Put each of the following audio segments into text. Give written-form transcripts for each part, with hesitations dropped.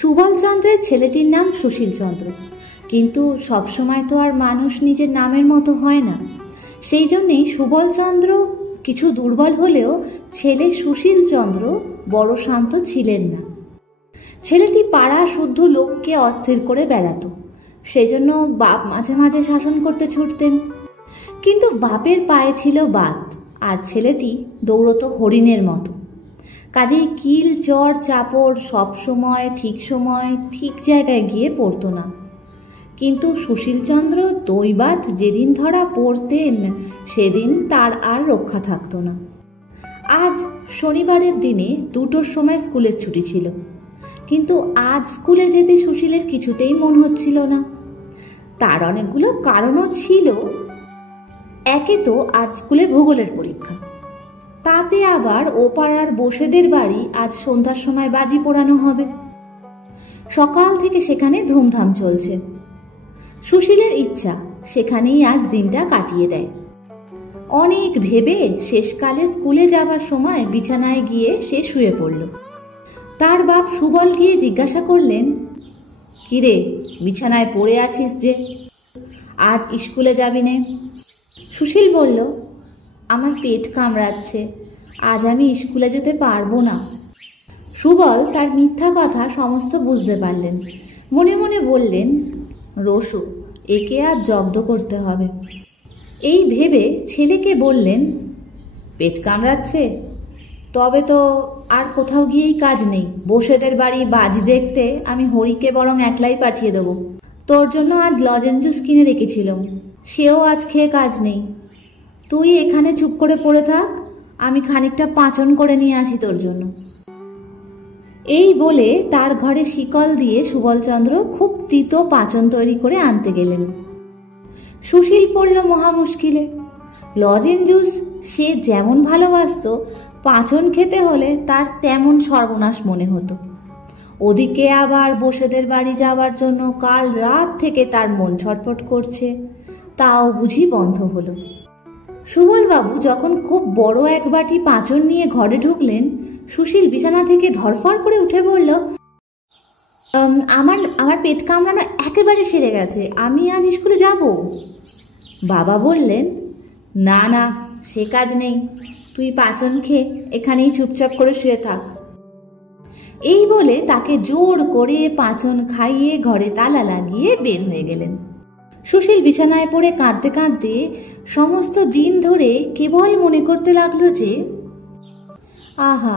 সুবলচন্দ্রের ছেলেটির নাম সুশীলচন্দ্র, কিন্তু সবসময় তো আর মানুষ নিজের নামের মতো হয় না। সেই জন্যেই সুবলচন্দ্র কিছু দুর্বল হলেও ছেলে সুশীলচন্দ্র বড় শান্ত ছিলেন না। ছেলেটি পাড়া শুদ্ধ লোককে অস্থির করে বেড়াতো, সেই জন্য বাপ মাঝে মাঝে শাসন করতে ছুটতেন। কিন্তু বাপের পায়ে ছিল বাত, আর ছেলেটি দৌড়তো হরিণের মতো। কাজেই কিল চর চাপড় সব সময় ঠিক জায়গায় গিয়ে পড়তো না। কিন্তু সুশীলচন্দ্র দৈবাত যেদিন ধরা পড়তেন সেদিন তার আর রক্ষা থাকতো না। আজ শনিবারের দিনে 2টোর সময় স্কুলের ছুটি ছিল, কিন্তু আজ স্কুলে যেতে সুশীলের কিছুতেই মন হচ্ছিল না। তার অনেকগুলো কারণও ছিল। একে তো আজ স্কুলে ভূগোলের পরীক্ষা, তাতে আবার ও পাড়ার বসেদের বাড়ি আজ সন্ধ্যার সময় বাজি পোড়ানো হবে। সকাল থেকে সেখানে ধুমধাম চলছে। সুশীলের ইচ্ছা সেখানেই আজ দিনটা কাটিয়ে দেয়। অনেক ভেবে শেষকালে স্কুলে যাবার সময় বিছানায় গিয়ে সে শুয়ে পড়ল। তার বাপ সুবল গিয়ে জিজ্ঞাসা করলেন, কিরে, বিছানায় পড়ে আছিস যে, আজ স্কুলে যাবি নে? সুশীল বলল, আমার পেট কামড়াচ্ছে, আজ আমি স্কুলে যেতে পারবো না। সুবল তার মিথ্যা কথা সমস্ত বুঝতে পারলেন। মনে মনে বললেন, রসু, একে আজ জব্দ করতে হবে। এই ভেবে ছেলেকে বললেন, পেট কামড়াচ্ছে? তবে তো আর কোথাও গিয়েই কাজ নেই। বসেদের বাড়ি বাজি দেখতে আমি হরিকে বরং একলাই পাঠিয়ে দেবো। তোর জন্য আজ লজেন্স জুস কিনে রেখেছিলাম, সেও আজ খেয়ে কাজ নেই। তুই এখানে চুপ করে পড়ে থাক, আমি খানিকটা পাঁচন করে নিয়ে আসি তোর জন্য। এই বলে তার ঘরে শিকল দিয়ে সুবলচন্দ্র খুব তিতো পাঁচন তৈরি করে আনতে গেলেন। সুশীল পড়ল মহা মুশকিলে। লজেন্স জুস সে যেমন ভালোবাসত, পাঁচন খেতে হলে তার তেমন সর্বনাশ মনে হতো। ওদিকে আবার বসেদের বাড়ি যাওয়ার জন্য কাল রাত থেকে তার মন ছটফট করছে, তাও বুঝি বন্ধ হলো। সুবলবাবু যখন খুব বড় এক বাটি পাঁচন নিয়ে ঘরে ঢুকলেন, সুশীল বিছানা থেকে ধরফড় করে উঠে বলল, আমার পেট কামড়ানো একেবারে সেরে গেছে, আমি আজ স্কুলে যাব। বাবা বললেন, না না, সে কাজ নেই, তুই পাঁচন খেয়ে এখানেই চুপচাপ করে শুয়ে থাক। এই বলে তাকে জোর করে পাঁচন খাইয়ে ঘরে তালা লাগিয়ে বের হয়ে গেলেন। সুশীল বিছানায় পড়ে কাঁদতে কাঁদতে সমস্ত দিন ধরে কেবল মনে করতে লাগলো যে, আহা,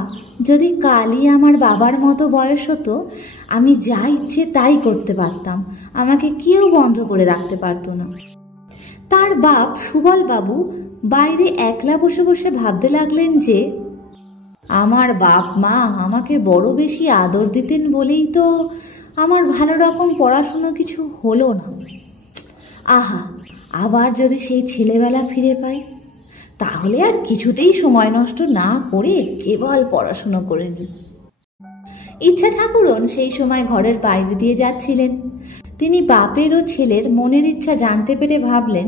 যদি কালই আমার বাবার মতো বয়স হতো, আমি যা ইচ্ছে তাই করতে পারতাম, আমাকে কেউ বন্ধ করে রাখতে পারতো না। তার বাপ সুবলবাবু বাইরে একলা বসে বসে ভাবতে লাগলেন যে, আমার বাপ মা আমাকে বড় বেশি আদর দিতেন বলেই তো আমার ভালো রকম পড়াশুনো কিছু হলো না। আহা, আবার যদি সেই ছেলেবেলা ফিরে পাই, তাহলে আর কিছুতেই সময় নষ্ট না করে কেবল পড়াশুনো করে নিই। ইচ্ছা ঠাকুরন সেই সময় ঘরের বাইরে দিয়ে যাচ্ছিলেন। তিনি বাপের ও ছেলের মনের ইচ্ছা জানতে পেরে ভাবলেন,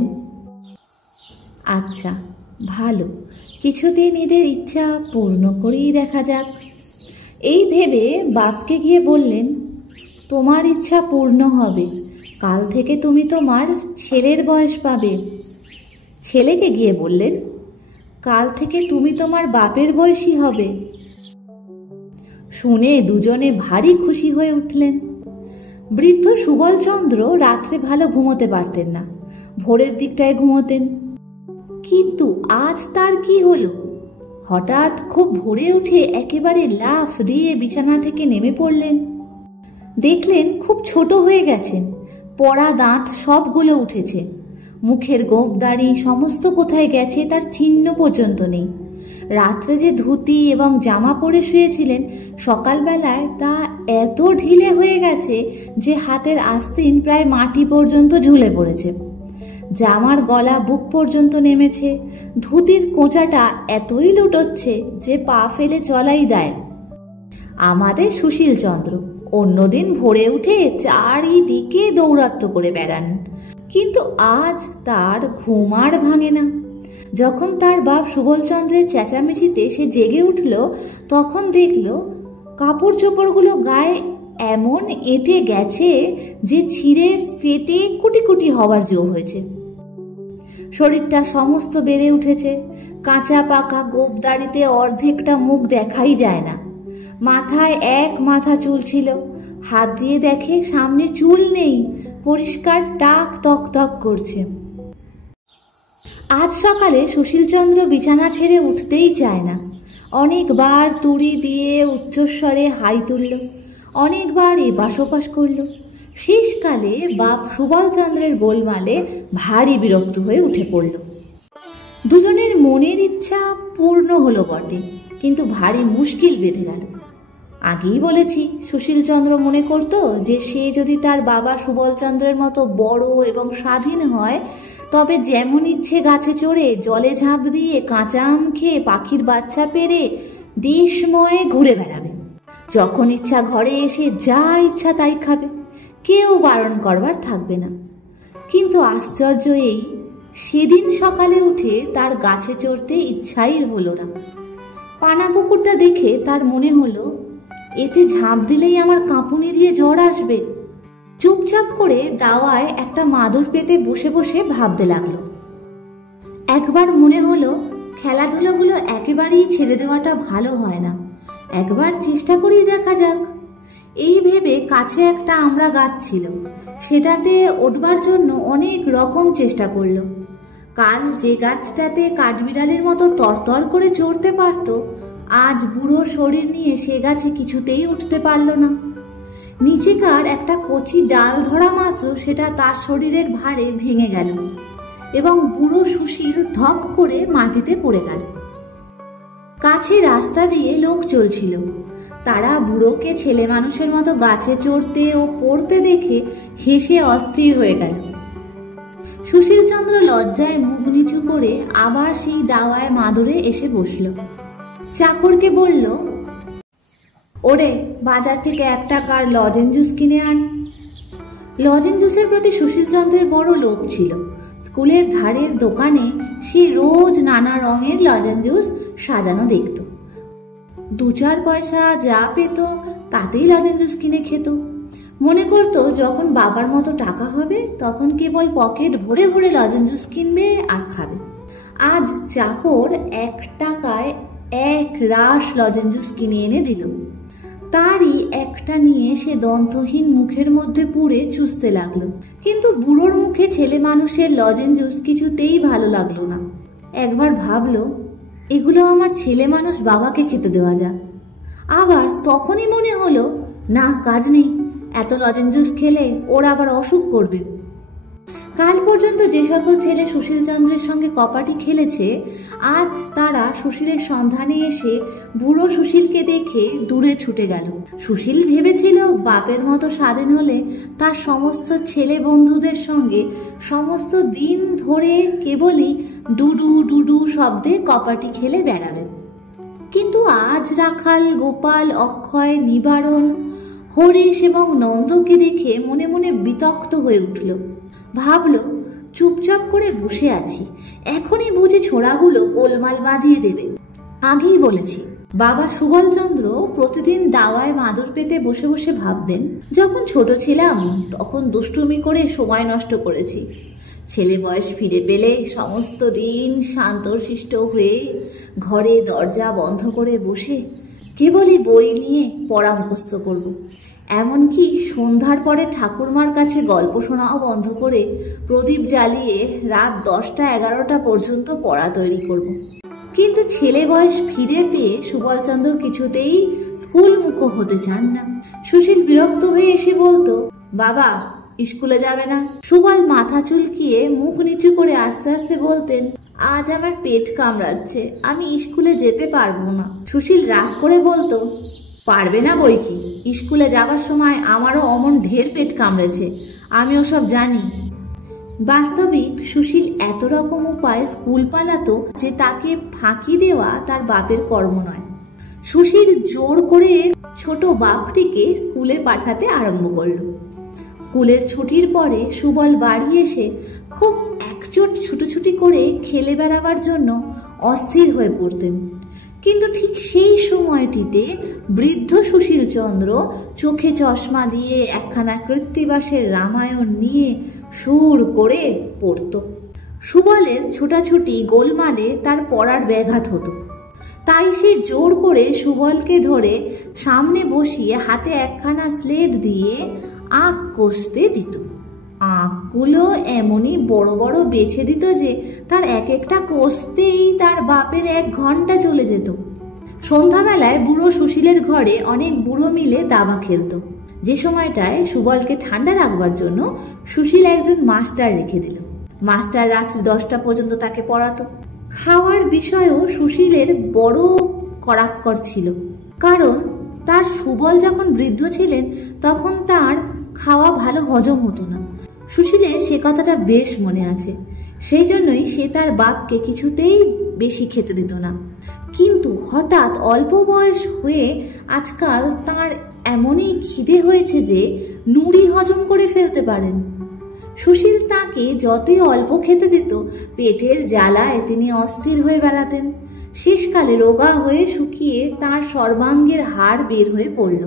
আচ্ছা ভালো, কিছুদিন এদের ইচ্ছা পূর্ণ করেই দেখা যাক। এই ভেবে বাপকে গিয়ে বললেন, তোমার ইচ্ছা পূর্ণ হবে, কাল থেকে তুমি তোমার ছেলের বয়স পাবে। ছেলেকে গিয়ে বললেন, কাল থেকে তুমি তোমার বাপের বয়সী হবে। শুনে দুজনে ভারী খুশি হয়ে উঠলেন। বৃদ্ধ সুবলচন্দ্র রাত্রে ভালো ঘুমোতে পারতেন না, ভোরের দিকটায় ঘুমোতেন। কিন্তু আজ তার কি হলো? হঠাৎ খুব ভোরে উঠে একেবারে লাফ দিয়ে বিছানা থেকে নেমে পড়লেন। দেখলেন খুব ছোট হয়ে গেছেন, পড়া দাঁত সবগুলো উঠেছে, মুখের গোঁফ দাড়ি সমস্ত কোথায় গেছে তার চিহ্ন পর্যন্ত নেই। রাত্রে যে ধুতি এবং জামা পরে শুয়েছিলেন, সকালবেলায় তা এত ঢিলে হয়ে গেছে যে হাতের আস্তিন প্রায় মাটি পর্যন্ত ঝুলে পড়েছে। জামার গলা বুক পর্যন্ত নেমেছে, ধুতির কোঁচাটা এতই লুটোচ্ছে যে পা ফেলে চলাই দেয়। আমাদের সুশীলচন্দ্র অন্যদিন ভোরে উঠে চারিদিকে দৌরাত্ম্য করে বেড়ান, কিন্তু আজ তার ঘুম আর ভাঙে না। যখন তার বাপ সুবলচন্দ্রের চেঁচামেচিতে সে জেগে উঠল, তখন দেখল কাপড় চোপড়গুলো গায়ে এমন এঁটে গেছে যে ছিঁড়ে ফেটে কুটি কুটি হওয়ার জো হয়েছে। শরীরটা সমস্ত বেড়ে উঠেছে, কাঁচা পাকা গোপদাড়িতে অর্ধেকটা মুখ দেখাই যায় না। মাথায় এক মাথা চুল ছিল, হাত দিয়ে দেখে সামনে চুল নেই, পরিষ্কার টাক তক তক করছে। আজ সকালে সুশীলচন্দ্র বিছানা ছেড়ে উঠতেই চায় না। অনেকবার তুড়ি দিয়ে উচ্চস্বরে হাই তুলল, অনেকবার এপাশ ওপাশ করল। শেষকালে বাপ সুবলচন্দ্রের গোলমালে ভারী বিরক্ত হয়ে উঠে পড়ল। দুজনের মনের ইচ্ছা পূর্ণ হলো বটে, কিন্তু ভারী মুশকিল বেঁধে গেল। আগেই বলেছি, সুশীলচন্দ্র মনে করত যে সে যদি তার বাবা সুবলচন্দ্রের মতো বড় এবং স্বাধীন হয়, তবে যেমন ইচ্ছে গাছে চড়ে, জলে ঝাঁপ দিয়ে, কাঁচা আম খেয়ে, পাখির বাচ্চা পেড়ে দেশময়ে ঘুরে বেড়াবে। যখন ইচ্ছা ঘরে এসে যা ইচ্ছা তাই খাবে, কেউ বারণ করবার থাকবে না। কিন্তু আশ্চর্য এই, সেদিন সকালে উঠে তার গাছে চড়তে ইচ্ছাই হলো না। পানা পুকুরটা দেখে তার মনে হলো, এতে ঝাঁপ দিলেই আমার কাঁপুনি দিয়ে জ্বর আসবে। চুপচাপ করে দাওয়ায় একটা মাদুর পেতে বসে বসে ভাবতে লাগলো। একবার মনে হলো, খেলাধুলোগুলো একেবারেই ছেড়ে দেওয়াটা ভালো হয় না, একবার চেষ্টা করেই দেখা যাক। এই ভেবে কাছে একটা আমড়া গাছ ছিল, সেটাতে উঠবার জন্য অনেক রকম চেষ্টা করলো। কাল যে গাছটাতে কাঠবিড়ালির মতো তরতর করে চড়তে পারত, আজ বুড়ো শরীর নিয়ে সে গাছে কিছুতেই উঠতে পারল না। নিচেকার একটা কচি ডাল ধরা মাত্র সেটা তার শরীরের ভারে ভেঙে গেল এবং বুড়ো সুশীল ধপ করে মাটিতে পড়ে গেল। কাছে রাস্তা দিয়ে লোক চলছিল, তারা বুড়োকে ছেলে মানুষের মতো গাছে চড়তে ও পড়তে দেখে হেসে অস্থির হয়ে গেল। সুশীলচন্দ্র লজ্জায় মুখ নিচু করে আবার সেই দাওয়ায় মাদুরে এসে বসল। চাকরকে বলল, ওরে, বাজার থেকে 1 টাকার লজেন জুস কিনে আন। লজেন জুসের প্রতি সুশীলচন্দ্রের বড় লোভ ছিল। স্কুলের ধারের দোকানে সে রোজ নানা রঙের লজেন জুস সাজানো দেখত। 2-4 পয়সা যা পেত তাতেই লজেন জুস কিনে খেত। মনে করত যখন বাবার মতো টাকা হবে তখন কেবল পকেট ভরে ভরে লজেন জুস কিনবে আর খাবে। আজ চাকর 1 টাকায় 1 রাশ লজেন জুস কিনে এনে দিল। তারই একটা নিয়ে সে দন্তহীন মুখের মধ্যে পুরে চুষতে লাগলো। কিন্তু বুড়োর মুখে ছেলে মানুষের লজেন জুস কিছুতেই ভালো লাগলো না। একবার ভাবলো, এগুলো আমার ছেলে মানুষ বাবাকে খেতে দেওয়া যাক। আবার তখনই মনে হলো, না, কাজ নেই, এত লজেন জুস খেলে ওর আবার অসুখ করবে। কাল পর্যন্ত যে সকল ছেলে সুশীলচন্দ্রের সঙ্গে কপাটি খেলেছে, আজ তারা সুশীলের সন্ধানে এসে বুড়ো সুশীলকে দেখে দূরে ছুটে গেল। সুশীল ভেবেছিল বাপের মতো স্বাধীন হলে তার সমস্ত ছেলে বন্ধুদের সঙ্গে সমস্ত দিন ধরে কেবলই ডুডু ডুডু শব্দে কপাটি খেলে বেড়াবে। কিন্তু আজ রাখাল, গোপাল, অক্ষয়, নিবারণ, হরিশ এবং নন্দকে দেখে মনে মনে বিতক্ত হয়ে উঠল। ভাবল, চুপচাপ করে বসে আছি, এখনই বুঝি ছোড়াগুলো গোলমাল বাঁধিয়ে দেবে। আগেই বলেছি, বাবা সুবলচন্দ্র প্রতিদিন দাওয়ায় মাদুর পেতে বসে বসে ভাবতেন, যখন ছোট ছিলাম তখন দুষ্টুমি করে সময় নষ্ট করেছি। ছেলে বয়স ফিরে পেলে সমস্ত দিন শান্তশিষ্ট হয়ে ঘরে দরজা বন্ধ করে বসে কেবলই বই নিয়ে পড়া মুখস্থ করব। এমনকি সন্ধ্যার পরে ঠাকুরমার কাছে গল্প শোনাও বন্ধ করে প্রদীপ জ্বালিয়ে রাত 10টা-11টা পর্যন্ত পড়া তৈরি করব। কিন্তু ছেলে বয়স ফিরে পেয়ে সুবলচন্দ্র কিছুতেই স্কুলমুখো হতে চান না। সুশীল বিরক্ত হয়ে এসে বলতো, বাবা, স্কুলে যাবে না? সুবল মাথা চুলকিয়ে মুখ নিচু করে আস্তে আস্তে বলতেন, আজ আমার পেট কামড়াচ্ছে, আমি স্কুলে যেতে পারবো না। সুশীল রাগ করে বলতো, পারবে না বই কি, স্কুলে যাবার সময় আমারও অমন ঢের পেট কামড়েছে, আমি ওসব জানি। বাস্তবিক সুশীল এত রকম উপায় স্কুল পালাতো যে তাকে ফাঁকি দেওয়া তার বাপের কর্ম নয়। সুশীল জোর করে ছোট বাপটিকে স্কুলে পাঠাতে আরম্ভ করল। স্কুলের ছুটির পরে সুবল বাড়ি এসে খুব একচোট ছুটোছুটি করে খেলে বেড়াবার জন্য অস্থির হয়ে পড়তেন। কিন্তু ঠিক সেই সময়টিতে বৃদ্ধ সুশীলচন্দ্র চোখে চশমা দিয়ে একখানা কৃত্তিবাসের রামায়ণ নিয়ে সুর করে পড়ত। সুবলের ছোটাছুটি গোলমালে তার পড়ার ব্যাঘাত হতো। তাই সে জোর করে সুবলকে ধরে সামনে বসিয়ে হাতে একখানা স্লেট দিয়ে আঁক কষতে দিত। আঁকগুলো এমনই বড় বড় বেছে দিত যে তার এক একটা কষতেই তার বাপের 1 ঘন্টা চলে যেত। সন্ধ্যাবেলায় বুড়ো সুশীলের ঘরে অনেক বুড়ো মিলে দাবা খেলত। যে সময়টায় সুবলকে ঠান্ডা রাখবার জন্য সুশীল একজন মাস্টার রেখে দিল। মাস্টার রাত্রি 10টা পর্যন্ত তাকে পড়াতো। খাওয়ার বিষয়েও সুশীলের বড় কড়াক্কর ছিল, কারণ তার সুবল যখন বৃদ্ধ ছিলেন তখন তার খাওয়া ভালো হজম হতো না। সুশীলের সে কথাটা বেশ মনে আছে। সেই জন্যই সে তার বাপকে কিছুতেই বেশি খেতে দিত না। কিন্তু হঠাৎ অল্প বয়স হয়ে আজকাল তার এমনই খিদে হয়েছে যে নুড়ি হজম করে ফেলতে পারেন। সুশীল তাকে যতই অল্প খেতে দিত, পেটের জ্বালায় তিনি অস্থির হয়ে বেড়াতেন। শেষকালে রোগা হয়ে শুকিয়ে তার সর্বাঙ্গের হাড় বের হয়ে পড়ল।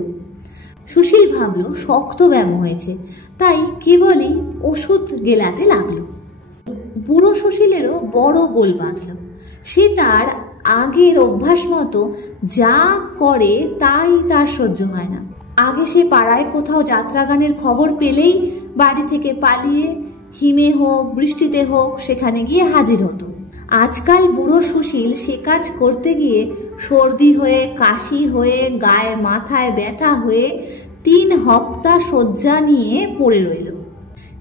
সুশীল ভাবল শক্ত ব্যায়াম হয়েছে, তাই কেবলই ওষুধ গেলাতে লাগলো। বুড়ো সুশীলেরও বড় গোল বাঁধল। সে তার আগের অভ্যাস মতো যা করে তাই তার সহ্য হয় না। আগে সে পাড়ায় কোথাও যাত্রা গানের খবর পেলেই বাড়ি থেকে পালিয়ে হিমে হোক বৃষ্টিতে হোক সেখানে গিয়ে হাজির হতো। আজকাল বুড়ো সুশীল সে কাজ করতে গিয়ে সর্দি হয়ে, কাশি হয়ে, গায়ে মাথায় ব্যথা হয়ে 3 হপ্তা শয্যা নিয়ে পড়ে রইল।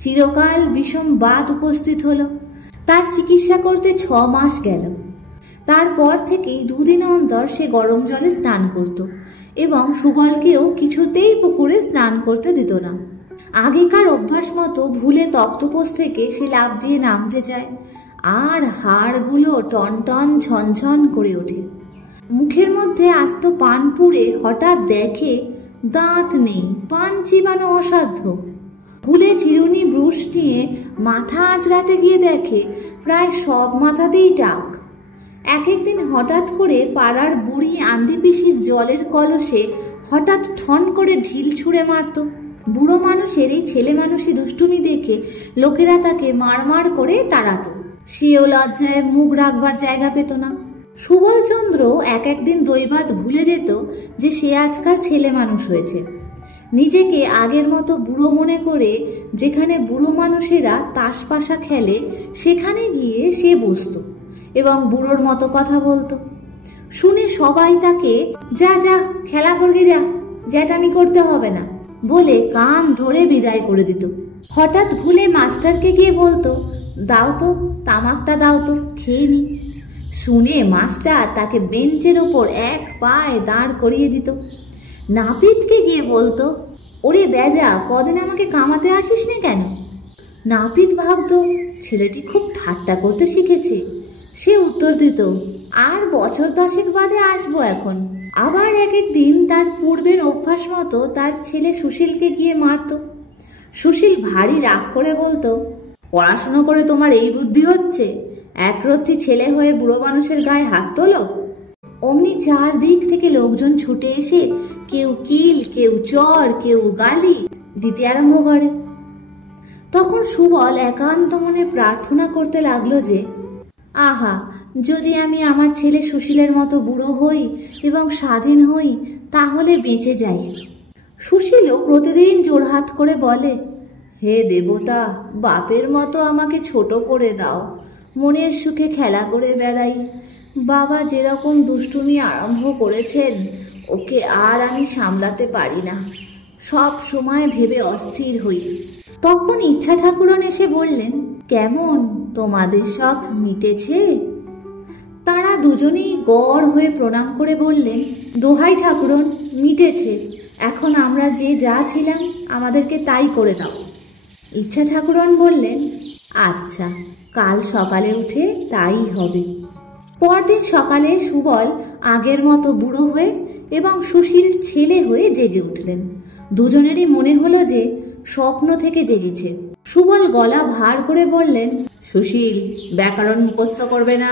চিরকাল বিষম বাত উপস্থিত হলো। তার চিকিৎসা করতে 6 মাস গেল। তারপর থেকেই 2 দিন অন্তর সে গরম জলে স্নান করত এবং সুবলকেও কিছুতেই পুকুরে স্নান করতে দিত না। আগেকার অভ্যাস মতো ভুলে তক্তপোষ থেকে সে লাফ দিয়ে নামতে যায়, আর হাড়গুলো টনটন ঝনঝন করে ওঠে। মুখের মধ্যে আস্ত পান পুড়ে হঠাৎ দেখে দাঁত নেই, পান চিবানো অসাধ্য। ভুলে চিরুনি ব্রুশ নিয়ে মাথা আঁচড়াতে গিয়ে দেখে প্রায় সব মাথাতেই টাক। একদিন হঠাৎ করে পাড়ার বুড়ি আন্দি পিসির জলের কলসে হঠাৎ ঠন করে ঢিল ছুঁড়ে মারত। বুড়ো মানুষের এই ছেলে মানুষই দুষ্টুমি দেখে লোকেরা তাকে মারমার করে তাড়াতো। সেও লজ্জায় মুখ রাখবার জায়গা পেত না। সুবলচন্দ্র একদিন দৈবাত ভুলে যেত যে সে আজকাল ছেলে মানুষ হয়েছে। নিজেকে আগের মতো বুড়ো মনে করে যেখানে বুড়ো মানুষেরা তাস পাশা খেলে সেখানে গিয়ে সে বসত এবং বুড়োর মতো কথা বলতো। শুনে সবাই তাকে যা যা খেলা করগে যা, জ্যাঠামি করতে হবে না বলে কান ধরে বিদায় করে দিত। হঠাৎ ভুলে মাস্টারকে গিয়ে বলতো, দাও তো তামাকটা, দাও তো খেয়ে নি। শুনে মাস্টার তাকে বেঞ্চের ওপর 1 পায়ে দাঁড় করিয়ে দিত। নাপিতকে গিয়ে বলতো, ওরে বেজা, কদিন আমাকে কামাতে আসিস না কেন? নাপিত ভাবতো ছেলেটি খুব ঠাট্টা করতে শিখেছে। সে উত্তর দিত, আর বছর 10 বাদে আসবো এখন। আবার একদিন তার পূর্বের অভ্যাস মতো তার ছেলে সুশীলকে গিয়ে মারত। সুশীল ভারী রাগ করে বলতো, পড়াশুনো করে তোমার এই বুদ্ধি হচ্ছে? একরত্তি ছেলে হয়ে বুড়ো মানুষের গায়ে হাত তোলো। অমনি 4 দিক থেকে লোকজন ছুটে এসে কেউ কিল, কেউ চর, কেউ গালি দিতে আরম্ভ করে। তখন সুবল একান্ত মনে প্রার্থনা করতে লাগলো যে, আহা, যদি আমি আমার ছেলে সুশীলের মতো বুড়ো হই এবং স্বাধীন হই তাহলে বেঁচে যাই। সুশীলও প্রতিদিন জোড়হাত করে বলে, হে দেবতা, বাপের মতো আমাকে ছোট করে দাও, মনের সুখে খেলা করে বেড়াই। বাবা যেরকম দুষ্টুমি আরম্ভ করেছেন ওকে আর আমি সামলাতে পারি না, সব সময় ভেবে অস্থির হই। তখন ইচ্ছা ঠাকুরন এসে বললেন, কেমন, তোমাদের শখ মিটেছে? তারা দুজনেই গড় হয়ে প্রণাম করে বললেন, দোহাই ঠাকুরন, মিটেছে। এখন আমরা যে যা ছিলাম আমাদেরকে তাই করে দাও। ইচ্ছা ঠাকুরন বললেন, আচ্ছা, কাল সকালে উঠে তাই হবে। পরদিন সকালে সুবল আগের মতো বুড়ো হয়ে এবং সুশীল ছেলে হয়ে জেগে উঠলেন। দুজনেরই মনে হলো যে স্বপ্ন থেকে জেগেছে। সুবল গলা ভার করে বললেন, সুশীল, ব্যাকরণ মুখস্থ করবে না,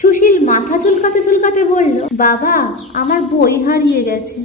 সুশীল মাথা চুলকাতে চুলকাতে বলল, বাবা, আমার বই হারিয়ে গেছে।